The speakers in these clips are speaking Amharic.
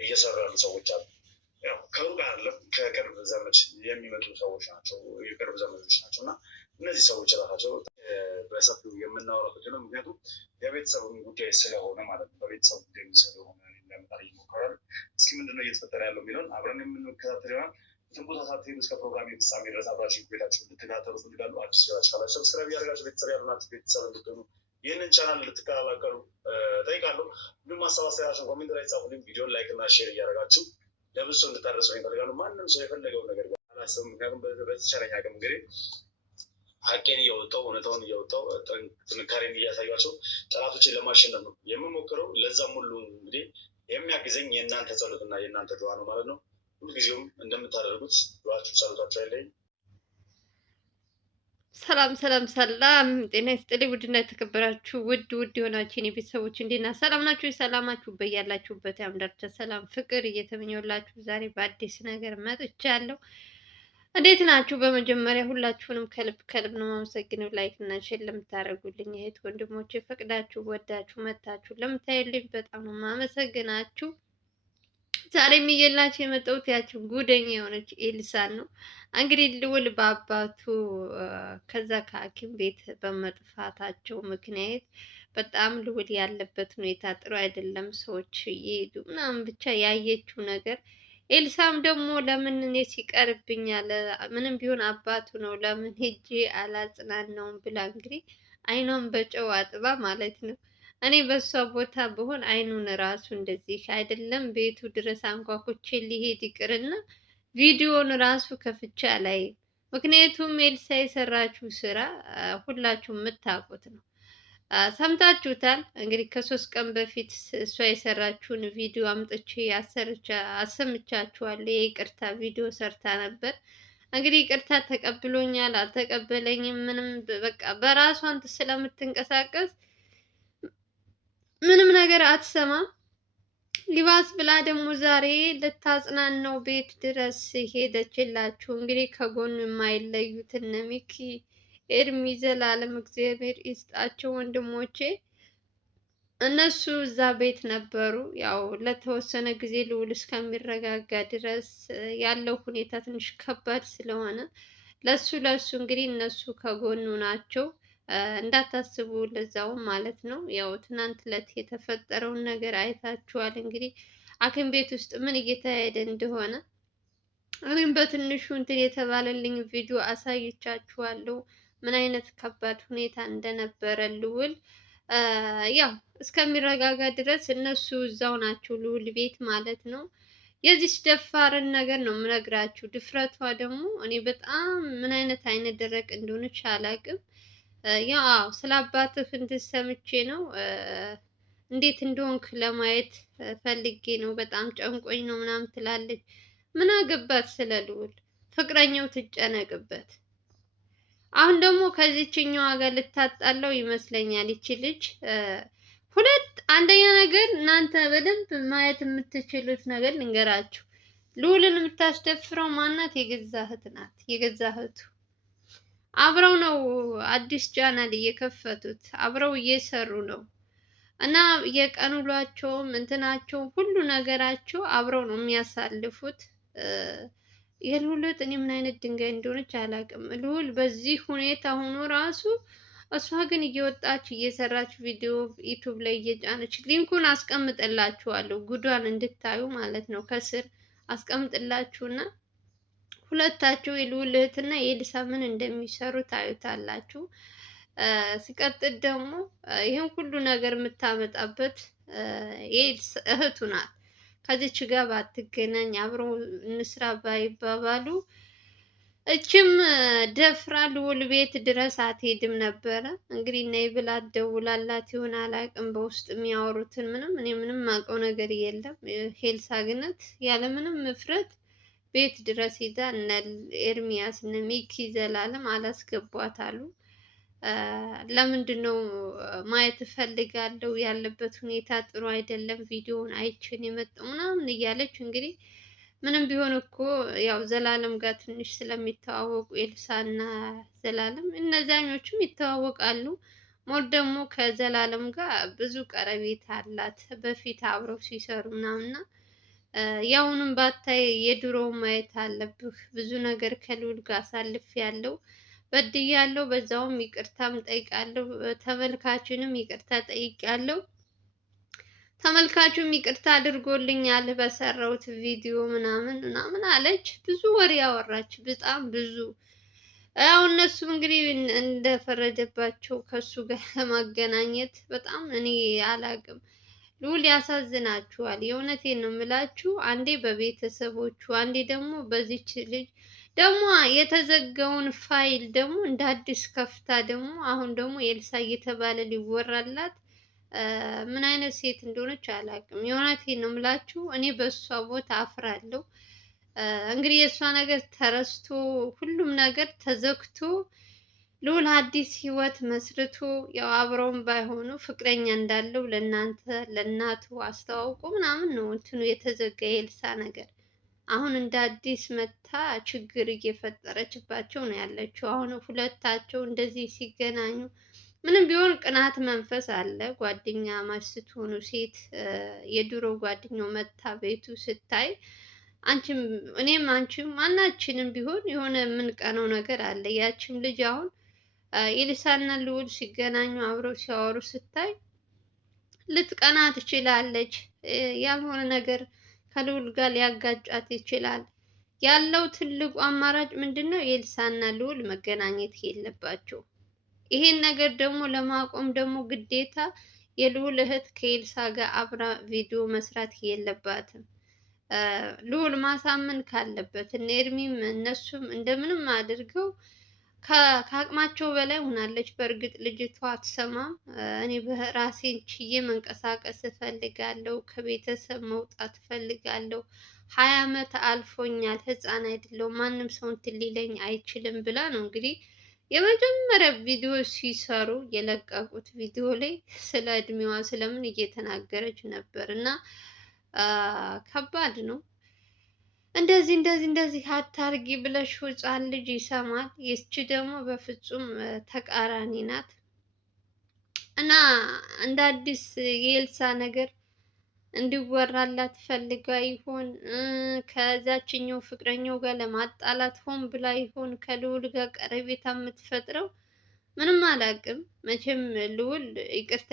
እየሰሩ ያሉ ሰዎች አሉ። ያው ከሩቅ አይደለም ከቅርብ ዘመድ የሚመጡ ሰዎች ናቸው፣ የቅርብ ዘመዶች ናቸው። እና እነዚህ ሰዎች ራሳቸው በሰፊው የምናወራበት ነው። ምክንያቱም የቤተሰቡን ጉዳይ ስለሆነ ማለት ነው። በቤተሰቡ ጉዳይ የሚሰሩ የሆነ ለመጣር ይሞከራል። እስኪ ምንድነው እየተፈጠረ ያለው የሚለውን አብረን የምንከታተል ይሆናል። የትም ቦታ ሳትሄዱ እስከ ፕሮግራም ፍጻሜ ድረስ አብራችሁ ቤታችሁ እንድትከታተሉ ፈልጋሉ። አዲስ ሲሆናችሁ ካላችሁ ሰብስክራይብ እያደረጋችሁ ቤተሰብ ያሉናችሁ ቤተሰብ እንድትሆኑ ይህንን ቻናል ልትቀላቀሉ ጠይቃለሁ። እንዲሁም ማሰባሰቢያችን ኮሜንት ላይ ጻፉልኝ። ቪዲዮን ላይክ እና ሼር እያደረጋችሁ ለብዙ ሰው እንድታደርሱ ይፈልጋሉ። ማንም ሰው የፈለገውን ነገር አላስብም። ምክንያቱም በተቻለኝ አቅም እንግዲህ ሀቄን እያወጣው እውነታውን እያወጣው ጥንካሬን እያሳያቸው ጠላቶችን ለማሸነፍ ነው የምሞክረው። ለዛም ሁሉ እንግዲህ የሚያግዘኝ የእናንተ ጸሎትና የእናንተ ድዋ ነው ማለት ነው። ሁልጊዜውም እንደምታደርጉት ድዋችሁ ጸሎታችሁ አይለይም። ሰላም ሰላም ሰላም፣ ጤና ይስጥልኝ ውድና የተከበራችሁ ውድ የሆናችሁ የኔ ቤተሰቦች እንዴት ናችሁ? ሰላም ናችሁ? ሰላማችሁ በያላችሁበት ያምዳርቻ ሰላም ፍቅር እየተመኘሁላችሁ ዛሬ በአዲስ ነገር መጥቻለሁ። እንዴት ናችሁ? በመጀመሪያ ሁላችሁንም ከልብ ከልብ ነው የማመሰግነው። ላይክ እና ሼር ለምታደርጉልኝ እህት ወንድሞቼ፣ ፈቅዳችሁ ወዳችሁ መታችሁ ለምታዩልኝ በጣም ነው የማመሰግናችሁ። ዛሬ የሚየላችሁ የመጣሁት ያችን ጉደኛ የሆነች ኤልሳን ነው። እንግዲህ ልዑል በአባቱ ከዛ ከሐኪም ቤት በመጥፋታቸው ምክንያት በጣም ልዑል ያለበት ሁኔታ ጥሩ አይደለም። ሰዎች እየሄዱ ምናምን ብቻ ያየችው ነገር ኤልሳም ደግሞ ለምን እኔ ሲቀርብኛል ምንም ቢሆን አባቱ ነው ለምን ሄጄ አላጽናናውም ብላ እንግዲህ አይኗን በጨው አጥባ ማለት ነው። እኔ በሷ ቦታ ብሆን አይኑን ራሱ እንደዚህ አይደለም ቤቱ ድረስ አንኳኩቼ ሊሄድ ይቅርና ቪዲዮን ራሱ ከፍቼ አላይም። ምክንያቱም ኤልሳ የሰራችው ስራ ሁላችሁም የምታውቁት ነው። ሰምታችሁታል። እንግዲህ ከ3 ቀን በፊት እሷ የሰራችውን ቪዲዮ አምጥቼ አሰምቻችኋለሁ። የይቅርታ ቪዲዮ ሰርታ ነበር። እንግዲህ ይቅርታ ተቀብሎኛል አልተቀበለኝም ምንም በቃ በራሷን ስለምትንቀሳቀስ ምንም ነገር አትሰማም። ሊባስ ብላ ደግሞ ዛሬ ልታጽናናው ቤት ድረስ ሄደችላችሁ። እንግዲህ ከጎኑ የማይለዩት እነ ሚኪ፣ ኤርሚ፣ ዘላለም እግዚአብሔር ይስጣቸው ወንድሞቼ። እነሱ እዛ ቤት ነበሩ። ያው ለተወሰነ ጊዜ ልዑል እስከሚረጋጋ ድረስ ያለው ሁኔታ ትንሽ ከባድ ስለሆነ ለሱ እንግዲህ እነሱ ከጎኑ ናቸው። እንዳታስቡ ለዛውም ማለት ነው። ያው ትናንት ዕለት የተፈጠረውን ነገር አይታችኋል። እንግዲህ ሐኪም ቤት ውስጥ ምን እየተካሄደ እንደሆነ እኔም በትንሹ እንትን የተባለልኝ ቪዲዮ አሳይቻችኋለሁ። ምን አይነት ከባድ ሁኔታ እንደነበረ ልዑል ያው እስከሚረጋጋ ድረስ እነሱ እዛው ናቸው፣ ልዑል ቤት ማለት ነው። የዚች ደፋርን ነገር ነው የምነግራችሁ። ድፍረቷ ደግሞ እኔ በጣም ምን አይነት ደረቅ እንደሆነች አላውቅም። ያው ስለ አባትህ እንትን ሰምቼ ነው እንዴት እንደሆንክ ለማየት ፈልጌ ነው፣ በጣም ጨንቆኝ ነው ምናምን ትላለች። ምን አገባት ስለ ልዑል? ፍቅረኛው ትጨነቅበት። አሁን ደግሞ ከዚችኛዋ ጋር ልታጣለው ይመስለኛል ይቺ ልጅ። አንደኛ ነገር እናንተ በደንብ ማየት የምትችሉት ነገር ልንገራችሁ። ልዑልን የምታስደፍረው ማናት? የገዛ እህት ናት። የገዛ እህቱ አብረው ነው አዲስ ቻናል እየከፈቱት፣ አብረው እየሰሩ ነው። እና የቀን ውሏቸውም እንትናቸው ሁሉ ነገራቸው አብረው ነው የሚያሳልፉት። የልዑል እኔ ምን አይነት ድንጋይ እንደሆነች አላውቅም። ልዑል በዚህ ሁኔታ ሆኖ ራሱ እሷ ግን እየወጣች እየሰራች ቪዲዮ ዩቱብ ላይ እየጫነች፣ ሊንኩን አስቀምጥላችኋለሁ ጉዷን እንድታዩ ማለት ነው። ከስር አስቀምጥላችሁና ሁለታቸው የልዑል እህትና የኤልሳ ምን እንደሚሰሩ ታዩታላችሁ። ሲቀጥል ደግሞ ይህን ሁሉ ነገር የምታመጣበት እህቱ ናት። ከዚች ጋር ባትገናኝ አብረው እንስራ ባይባባሉ እችም ደፍራ ልዑል ቤት ድረስ አትሄድም ነበረ። እንግዲህ ነይ ብላ ደውላላት ይሆን አላውቅም። በውስጥ የሚያወሩትን እኔ ምንም አውቀው ነገር የለም። ኤልሳ ግነት ያለምንም እፍረት ቤት ድረስ ሂዳ እነ ኤርሚያስ እነ ሚኪ ዘላለም አላስገቧት አሉ። ለምንድን ነው ማየት እፈልጋለሁ፣ ያለበት ሁኔታ ጥሩ አይደለም፣ ቪዲዮውን አይችን የመጣው ምናምን እያለች እንግዲህ ምንም ቢሆን እኮ ያው ዘላለም ጋር ትንሽ ስለሚተዋወቁ ኤልሳና ዘላለም እነዛኞቹም ይተዋወቃሉ። ሞት ደግሞ ከዘላለም ጋር ብዙ ቀረቤታ አላት፣ በፊት አብረው ሲሰሩ ምናምንና ያውንም ባታይ የድሮ ማየት አለብህ። ብዙ ነገር ከልዑል ጋር አሳልፍ ያለው በድያለሁ። በዛውም ይቅርታም ጠይቃለሁ። ተመልካችንም ይቅርታ ጠይቄያለሁ። ተመልካቹም ይቅርታ አድርጎልኛል በሰራሁት ቪዲዮ ምናምን ምናምን አለች። ብዙ ወሬ ያወራች፣ በጣም ብዙ። ያው እነሱም እንግዲህ እንደፈረደባቸው ከሱ ጋር ለማገናኘት በጣም እኔ አላቅም። ልዑል ያሳዝናችኋል። የእውነቴን ነው የምላችሁ። አንዴ በቤተሰቦቹ፣ አንዴ ደግሞ በዚች ልጅ ደግሞ የተዘጋውን ፋይል ደግሞ እንደ አዲስ ከፍታ ደግሞ አሁን ደግሞ ኤልሳ እየተባለ ሊወራላት ምን አይነት ሴት እንደሆነች አላውቅም። የእውነቴን ነው የምላችሁ። እኔ በእሷ ቦታ አፍራለሁ። እንግዲህ የእሷ ነገር ተረስቶ ሁሉም ነገር ተዘግቶ ልዑል አዲስ ህይወት መስርቶ ያው አብረውም ባይሆኑ ፍቅረኛ እንዳለው ለእናንተ ለእናቱ አስተዋውቆ ምናምን ነው እንትኑ የተዘጋ የኤልሳ ነገር። አሁን እንደ አዲስ መታ ችግር እየፈጠረችባቸው ነው ያለችው። አሁን ሁለታቸው እንደዚህ ሲገናኙ ምንም ቢሆን ቅናት መንፈስ አለ። ጓደኛ ማች ስትሆኑ ሴት የድሮ ጓደኛው መታ ቤቱ ስታይ አንቺም እኔም አንቺም ማናችንም ቢሆን የሆነ የምንቀነው ነገር አለ። ያችም ልጅ አሁን ኤልሳና ልዑል ሲገናኙ አብረው ሲያወሩ ስታይ ልትቀና ትችላለች። ያልሆነ ነገር ከልዑል ጋር ሊያጋጫት ይችላል። ያለው ትልቁ አማራጭ ምንድነው? ኤልሳና ልዑል መገናኘት የለባቸው። ይሄን ነገር ደግሞ ለማቆም ደግሞ ግዴታ የልዑል እህት ከኤልሳ ጋር አብራ ቪዲዮ መስራት የለባትም። ልዑል ማሳመን ካለበት እነ ኤርሚም እነሱም እንደምንም አድርገው ከአቅማቸው በላይ ሆናለች። በእርግጥ ልጅቷ አትሰማም። እኔ በራሴን ችዬ መንቀሳቀስ እፈልጋለሁ፣ ከቤተሰብ መውጣት እፈልጋለሁ፣ 20 ዓመት አልፎኛል፣ ህፃን አይደለሁም፣ ማንም ሰው እንትን ሊለኝ አይችልም ብላ ነው እንግዲህ የመጀመሪያ ቪዲዮ ሲሰሩ የለቀቁት ቪዲዮ ላይ ስለ እድሜዋ ስለምን እየተናገረች ነበር። እና ከባድ ነው። እንደዚህ አታርጊ ብለሽ ህፃን ልጅ ይሰማል። ይቺ ደግሞ በፍጹም ተቃራኒ ናት። እና እንደ አዲስ የኤልሳ ነገር እንዲወራላት ፈልጋ ይሆን? ከዛችኛው ፍቅረኛው ጋር ለማጣላት ሆን ብላ ይሆን ከልዑል ጋር ቀረቤታ የምትፈጥረው? ምንም አላውቅም። መቼም ልዑል ይቅርታ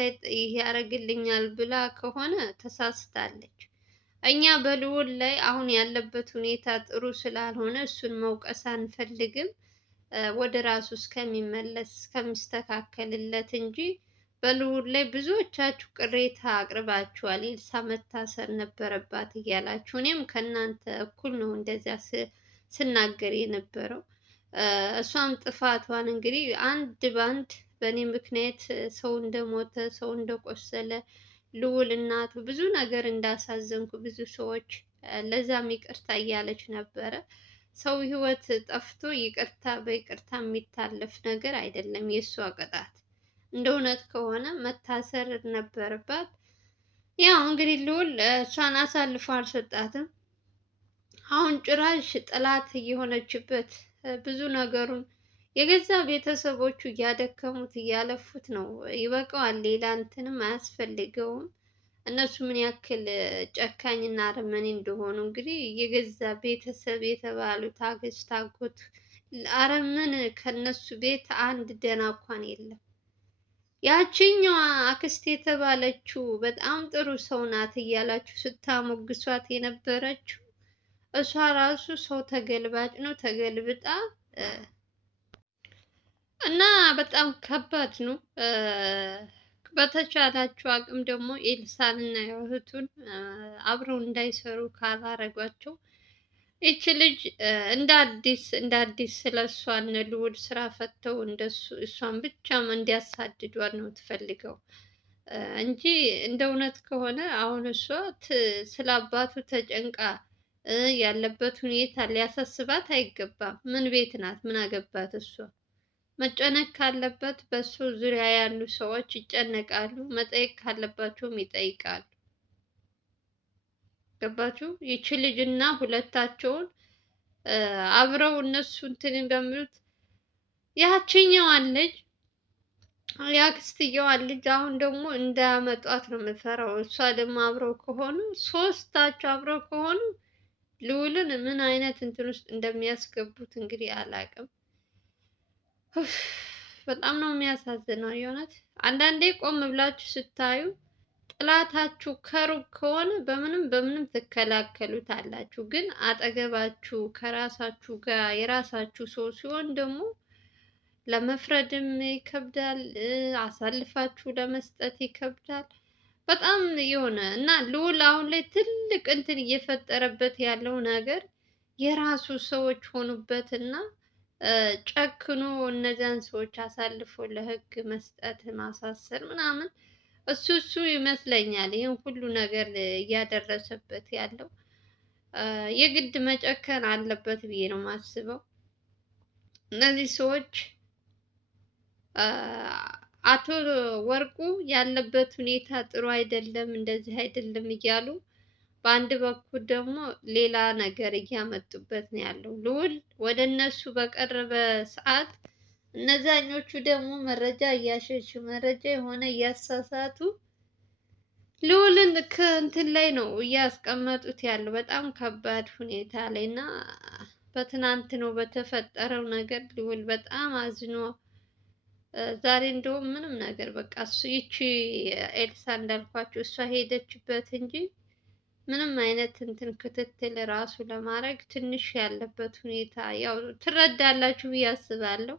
ያደርግልኛል ብላ ከሆነ ተሳስታለች። እኛ በልዑል ላይ አሁን ያለበት ሁኔታ ጥሩ ስላልሆነ እሱን መውቀስ አንፈልግም። ወደ ራሱ እስከሚመለስ እስከሚስተካከልለት እንጂ በልዑል ላይ ብዙዎቻችሁ ቅሬታ አቅርባችኋል። ኤልሳ መታሰር ነበረባት እያላችሁ፣ እኔም ከእናንተ እኩል ነው እንደዚያ ስናገር የነበረው። እሷም ጥፋቷን እንግዲህ አንድ ባንድ በእኔ ምክንያት ሰው እንደሞተ ሰው እንደቆሰለ ልዑል እናቱ ብዙ ነገር እንዳሳዘንኩ ብዙ ሰዎች ለዛም ይቅርታ እያለች ነበረ። ሰው ህይወት ጠፍቶ ይቅርታ በይቅርታ የሚታለፍ ነገር አይደለም የእሷ ቅጣት። እንደ እውነት ከሆነ መታሰር ነበረባት። ያው እንግዲህ ልዑል እሷን አሳልፎ አልሰጣትም። አሁን ጭራሽ ጠላት እየሆነችበት ብዙ ነገሩን የገዛ ቤተሰቦቹ እያደከሙት እያለፉት ነው። ይበቃዋል፣ ሌላ እንትንም አያስፈልገውም። እነሱ ምን ያክል ጨካኝና አረመኔ እንደሆኑ እንግዲህ የገዛ ቤተሰብ የተባሉት አክስት፣ አጎት፣ አረምን ከነሱ ቤት አንድ ደህና እንኳን የለም። ያቺኛዋ አክስት የተባለችው በጣም ጥሩ ሰው ናት እያላችሁ ስታሞግሷት የነበረችው እሷ ራሱ ሰው ተገልባጭ ነው ተገልብጣ እና በጣም ከባድ ነው። በተቻላችሁ አቅም ደግሞ ኤልሳን እና እህቱን አብረው እንዳይሰሩ ካላረጓቸው ይቺ ልጅ እንደ አዲስ ስለ እሷ እነ ልዑል ስራ ፈተው እንደሱ እሷን ብቻ እንዲያሳድዷት ነው ትፈልገው እንጂ እንደ እውነት ከሆነ አሁን እሷ ስለ አባቱ ተጨንቃ ያለበት ሁኔታ ሊያሳስባት አይገባም። ምን ቤት ናት? ምን አገባት እሷ? መጨነቅ ካለበት በሱ ዙሪያ ያሉ ሰዎች ይጨነቃሉ፣ መጠየቅ ካለባቸውም ይጠይቃሉ። ገባችሁ? ይቺ ልጅና ሁለታቸውን አብረው እነሱ እንትን በሚሉት ያችኛዋን ልጅ የአክስትየዋ ልጅ አሁን ደግሞ እንዳያመጧት ነው የምፈራው። እሷ ደግሞ አብረው ከሆኑ ሶስታቸው አብረው ከሆኑ ልዑልን ምን አይነት እንትን ውስጥ እንደሚያስገቡት እንግዲህ አላውቅም። በጣም ነው የሚያሳዝነው የእውነት። አንዳንዴ ቆም ብላችሁ ስታዩ ጥላታችሁ ከሩቅ ከሆነ በምንም በምንም ትከላከሉታላችሁ። ግን አጠገባችሁ ከራሳችሁ ጋር የራሳችሁ ሰው ሲሆን ደግሞ ለመፍረድም ይከብዳል፣ አሳልፋችሁ ለመስጠት ይከብዳል። በጣም የሆነ እና ልዑል አሁን ላይ ትልቅ እንትን እየፈጠረበት ያለው ነገር የራሱ ሰዎች ሆኑበት እና ጨክኖ እነዚያን ሰዎች አሳልፎ ለሕግ መስጠት ማሳሰር ምናምን እሱ ይመስለኛል ይህን ሁሉ ነገር እያደረሰበት ያለው። የግድ መጨከን አለበት ብዬ ነው የማስበው። እነዚህ ሰዎች አቶ ወርቁ ያለበት ሁኔታ ጥሩ አይደለም፣ እንደዚህ አይደለም እያሉ በአንድ በኩል ደግሞ ሌላ ነገር እያመጡበት ነው ያለው። ልዑል ወደ እነሱ በቀረበ ሰዓት እነዛኞቹ ደግሞ መረጃ እያሸሹ መረጃ የሆነ እያሳሳቱ ልዑልን ከእንትን ላይ ነው እያስቀመጡት ያለው በጣም ከባድ ሁኔታ ላይ እና በትናንት ነው በተፈጠረው ነገር ልዑል በጣም አዝኖ ዛሬ እንደውም ምንም ነገር በቃ እሱ ይቺ ኤልሳ እንዳልኳችሁ እሷ ሄደችበት እንጂ ምንም አይነት እንትን ክትትል ራሱ ለማድረግ ትንሽ ያለበት ሁኔታ ያው ትረዳላችሁ ብዬ አስባለሁ።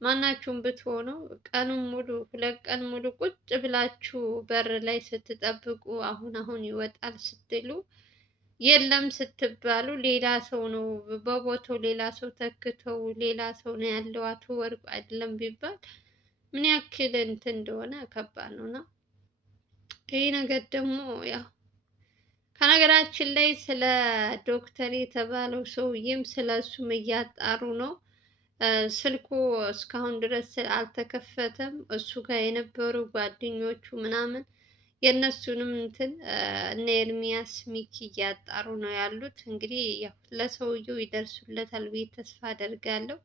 ማናችሁም ብትሆኑ ቀኑን ሙሉ 2 ቀን ሙሉ ቁጭ ብላችሁ በር ላይ ስትጠብቁ አሁን ይወጣል ስትሉ የለም ስትባሉ ሌላ ሰው ነው በቦታው ሌላ ሰው ተክተው ሌላ ሰው ነው ያለው አቶ ወርቁ አይደለም ቢባል ምን ያክል እንትን እንደሆነ ከባድ ነው። እና ይህ ነገር ደግሞ ያው ከነገራችን ላይ ስለ ዶክተር የተባለው ሰውዬም ስለ እሱም እያጣሩ ነው። ስልኩ እስካሁን ድረስ አልተከፈተም። እሱ ጋር የነበሩ ጓደኞቹ ምናምን የእነሱንም እንትን እነ ኤርሚያስ ሚኪ እያጣሩ ነው ያሉት። እንግዲህ ያው ለሰውየው ይደርሱለታል ብዬ ተስፋ አደርጋለሁ።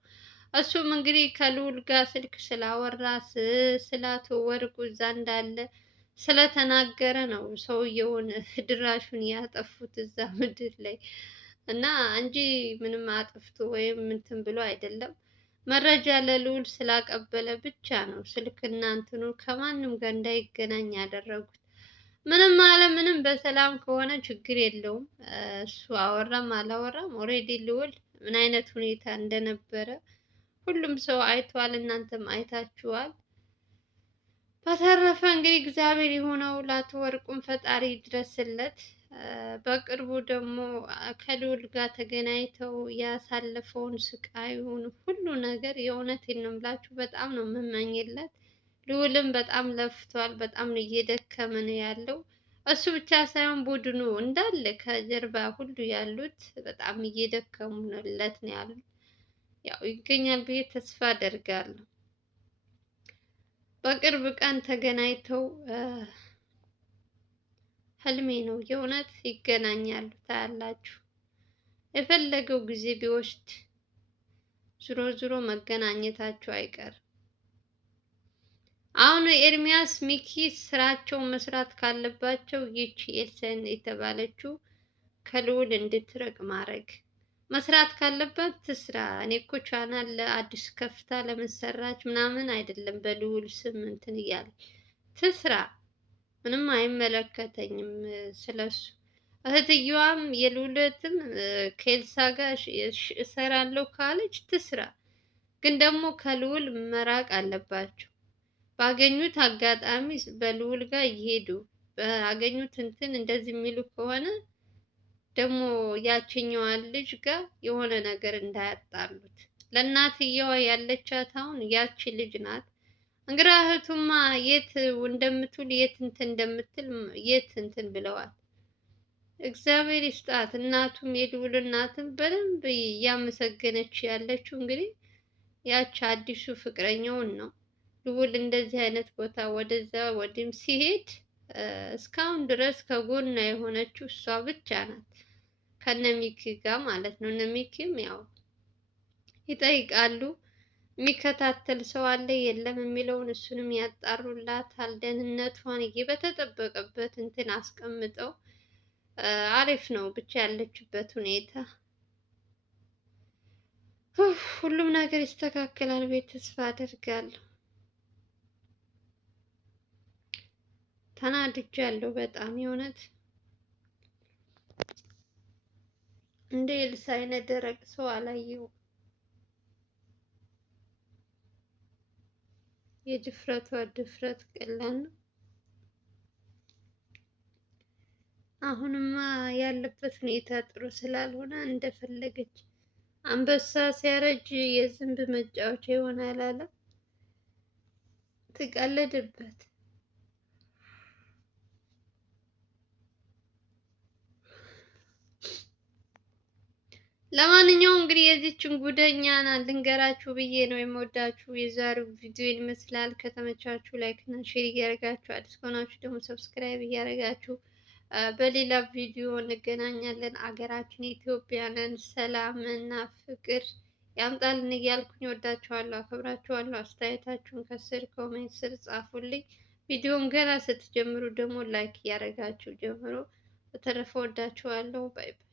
እሱም እንግዲህ ከልዑል ጋር ስልክ ስላወራ ስለ አቶ ወርቁ እዛ እንዳለ ስለተናገረ ነው ሰውየውን ድራሹን ያጠፉት እዛ ምድር ላይ እና እንጂ ምንም አጥፍቶ ወይም እንትን ብሎ አይደለም። መረጃ ለልዑል ስላቀበለ ብቻ ነው ስልክና እንትኑ ከማንም ጋር እንዳይገናኝ ያደረጉት። ምንም አለ ምንም በሰላም ከሆነ ችግር የለውም። እሱ አወራም አላወራም ኦልሬዲ ልዑል ምን አይነት ሁኔታ እንደነበረ ሁሉም ሰው አይቷል፣ እናንተም አይታችኋል። በተረፈ እንግዲህ እግዚአብሔር የሆነው ለአቶ ወርቁም ፈጣሪ ድረስለት። በቅርቡ ደግሞ ከልዑል ጋር ተገናኝተው ያሳለፈውን ስቃዩን ሁሉ ነገር የእውነቴን ነው የምላችሁ በጣም ነው የምመኝለት። ልዑልም በጣም ለፍቷል፣ በጣም እየደከመ ነው ያለው። እሱ ብቻ ሳይሆን ቡድኑ እንዳለ ከጀርባ ሁሉ ያሉት በጣም እየደከሙለት ነው ያሉት። ያው ይገኛል ብዬ ተስፋ አደርጋለሁ። በቅርብ ቀን ተገናኝተው ህልሜ ነው የእውነት ይገናኛሉ ታያላችሁ። የፈለገው ጊዜ ቢወስድ ዞሮ ዞሮ መገናኘታቸው አይቀርም። አሁን ኤርሚያስ ሚኪ ስራቸውን መስራት ካለባቸው ይቺ ኤልሳን የተባለችው ከልዑል እንድትርቅ ማድረግ መስራት ካለባት ትስራ። እኔ እኮ ቻናል አዲስ ከፍታ ለመሰራች ምናምን አይደለም በልዑል ስም እንትን እያለ ትስራ፣ ምንም አይመለከተኝም ስለሱ። እህትየዋም የልዑልትም ከኤልሳ ጋር እሰራለሁ ካለች ትስራ። ግን ደግሞ ከልዑል መራቅ አለባቸው። ባገኙት አጋጣሚ በልዑል ጋር እየሄዱ ባገኙት እንትን እንደዚህ የሚሉ ከሆነ ደግሞ ያችኛዋን ልጅ ጋር የሆነ ነገር እንዳያጣሉት። ለእናትየዋ ያለቻት አሁን ያቺ ልጅ ናት። እንግዲህ እህቱማ የት እንደምትውል የት እንትን እንደምትል የት እንትን ብለዋል። እግዚአብሔር ይስጣት። እናቱም የልዑል እናትም በደንብ እያመሰገነች ያለችው እንግዲህ ያቺ አዲሱ ፍቅረኛውን ነው። ልዑል እንደዚህ አይነት ቦታ ወደዛ ወዲህም ሲሄድ እስካሁን ድረስ ከጎኗ የሆነችው እሷ ብቻ ናት፣ ከነሚኪ ጋር ማለት ነው። እነሚኪም ያው ይጠይቃሉ የሚከታተል ሰው አለ የለም የሚለውን እሱንም ያጣሩላታል። ደህንነቷን በተጠበቀበት እንትን አስቀምጠው አሪፍ ነው ብቻ ያለችበት ሁኔታ። ሁሉም ነገር ይስተካከላል ብዬ ተስፋ አደርጋለሁ። ተናድጃለሁ በጣም የእውነት እንደ ኤልሳ አይነት ደረቅ ሰው አላየሁም። የድፍረቷ ድፍረት ቀላል ነው። አሁንማ ያለበት ሁኔታ ጥሩ ስላልሆነ እንደፈለገች አንበሳ ሲያረጅ የዝንብ መጫወቻ ይሆናል አለ። ትቀልድበት። ለማንኛውም እንግዲህ የዚችን ጉደኛ ልንገራችሁ ብዬ ነው የምወዳችሁ። የዛሬው ቪዲዮ ይመስላል። ከተመቻችሁ ላይክ እና ሼር እያደረጋችሁ አዲስ ከሆናችሁ ደግሞ ሰብስክራይብ እያደረጋችሁ በሌላ ቪዲዮ እንገናኛለን። አገራችን ኢትዮጵያንን ሰላም እና ፍቅር ያምጣልን እያልኩኝ ወዳችኋለሁ፣ አከብራችኋለሁ። አስተያየታችሁን ከስር ኮሜንት ስር ጻፉልኝ። ቪዲዮን ገና ስትጀምሩ ደግሞ ላይክ እያደረጋችሁ ጀምሮ። በተረፈ ወዳችኋለሁ። ባይ ባይ።